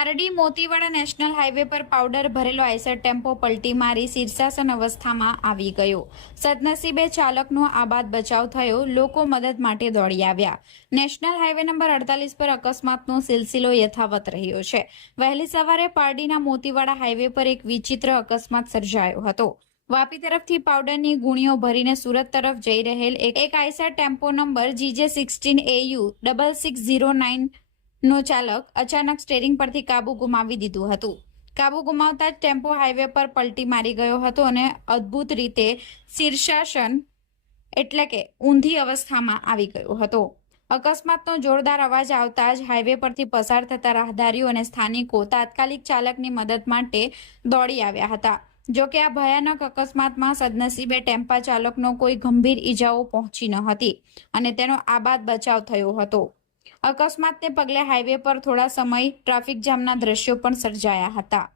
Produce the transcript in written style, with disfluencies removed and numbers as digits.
Pardi Motiwada national highway પર powder ભરેલો Eicher tempo પલટી મારી શીર્ષાસન અવસ્થામાં આવી ગયો। સદનસીબે ચાલકનો આબાદ બચાવ થયો। લોકો મદદ માટે દોડી આવ્યા। નેશનલ હાઈવે નંબર 48 પર અકસ્માતનો સિલસિલો યથાવત રહ્યો છે। વહેલી સવારે પારડીના મોતીવાડા હાઈવે પર એક વિચિત્ર અકસ્માત સર્જાયો હતો। વાપી તરફથી પાવડરની ગુણીઓ ભરીને સુરત તરફ જઈ રહેલ એક આઈસર ટેમ્પો નંબર GJ16AU 6609 નો ચાલક અચાનક સ્ટીયરિંગ પરથી કાબુ ગુમાવી દીધું હતું। કાબુ ગુમાવતા જ ટેમ્પો હાઈવે પર પલટી મારી ગયો હતો અને અદ્ભુત રીતે શીર્ષાસન એટલે કે ઊંધી અવસ્થામાં આવી ગયો હતો। અકસ્માતનો જોરદાર અવાજ આવતા જ હાઈવે પરથી પસાર થતા રાહદારીઓ અને સ્થાનિકો તાત્કાલિક ચાલકની મદદ માટે દોડી આવ્યા હતા। જો કે આ ભયાનક અકસ્માતમાં સદનસીબે ટેમ્પા ચાલકનો કોઈ ગંભીર ઈજાઓ પહોંચી ન હતી અને તેનો આબાદ બચાવ થયો હતો। અકસ્માતને પગલે હાઈવે પર થોડા સમય ટ્રાફિક જામના દ્રશ્યો પણ સર્જાયા હતા।